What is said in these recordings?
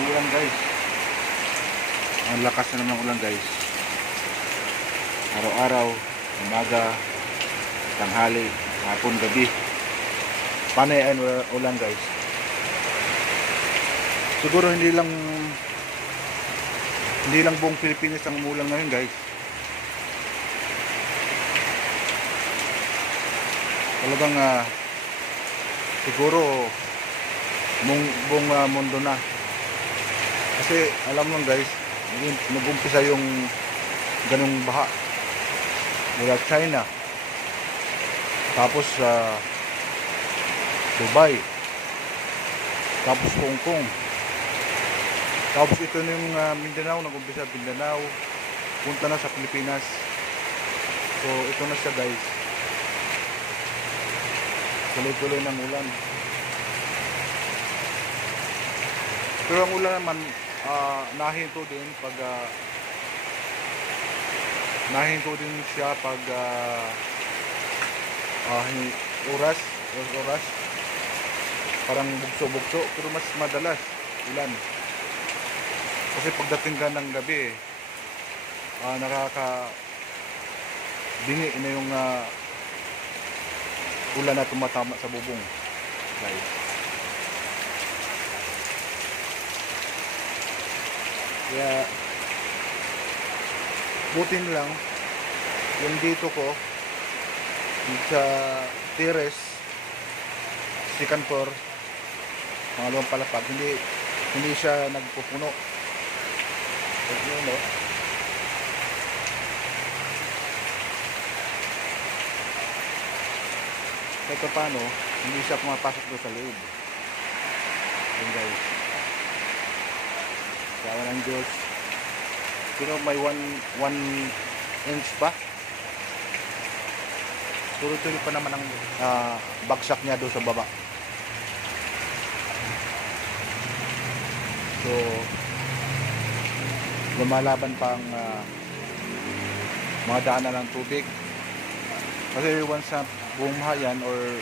Ulan guys. Ang lakas na naman ng ulan guys. Araw-araw, umaga, tanghali, hapon, gabi. Panay ang ulan guys. Siguro hindi lang buong Pilipinas ang umulan ngayon guys. Talagang siguro buong mundo na. Kasi alam mo guys, nag-umpisa yung ganung baha mula China, tapos Dubai, tapos Hong Kong, tapos ito na yung Mindanao, nag-umpisa Mindanao, punta na sa Pilipinas. So ito na siya guys, tuloy-tuloy ng ulan. Pero ang ulan naman nahinto din pag siya pag oras, parang bugso-bugso, pero mas madalas ulan. Kasi pagdating ka ng gabi, nakakabingi na yung ulan na tumatama sa bubong guys. Kaya buti lang yung dito ko sa terrace, second floor, pangalawang palapag, hindi siya nagpupuno. Yun, no? Kahit paano, hindi siya pumapasok doon sa loob. Yun guys, sawa ng Diyos. Pero may 1 inch pa. Tuloy-tuloy pa naman ang bagsak niya doon sa baba. So lumalaban pa ang mga daanan ng tubig. Kasi once na bumaha yan or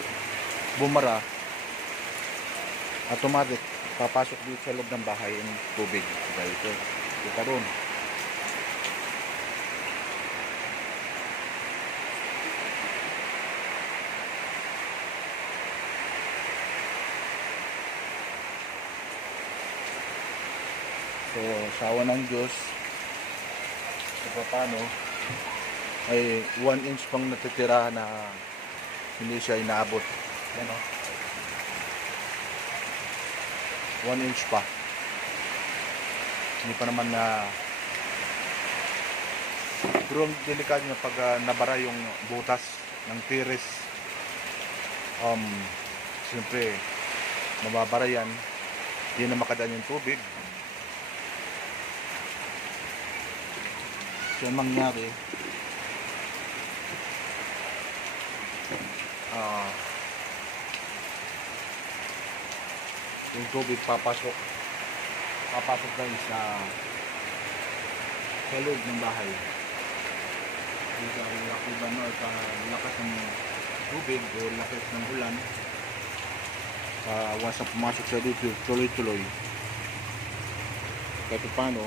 bumara, automatic papasok dito sa loob ng bahay yung tubig. Dahil ito karon. So sawa ng Diyos, so paano ay 1 inch pang natitira na hindi siya inaabot. Yan, o. 1 inch pa. Hindi pa naman pero ang delikado niya pag nabara yung butas ng terrace. Siyempre mababara yan, hindi na makadaan yung tubig. So ang mangyari, yung tubig papasok guys sa loob ng bahay. Dito ang lakiban o lakas ng tubig o lakas ng ulan, once na pumasok siya dito, tuloy-tuloy, kahit paano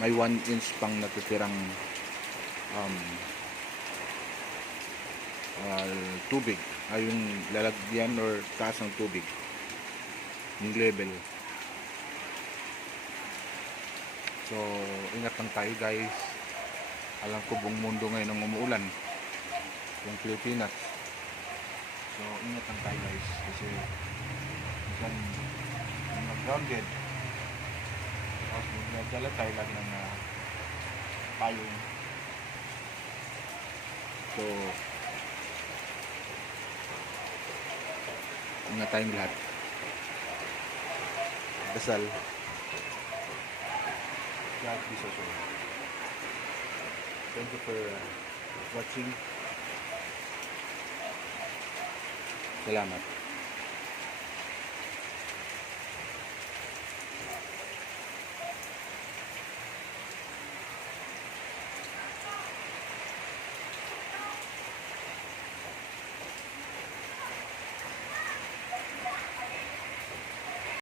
may 1 inch pang natitirang tubig, ay yung lalagyan or taas ng tubig, yung level. So ingat lang tayo guys. Alam ko buong mundo ngayon ang umuulan, yung Pilipinas. So ingat lang tayo guys, kasi minsan mag-grounded, tapos magdala tayo lagi ng payong. So ingat tayong lahat. Dasal. God bless us all. Thank you for watching. Salamat.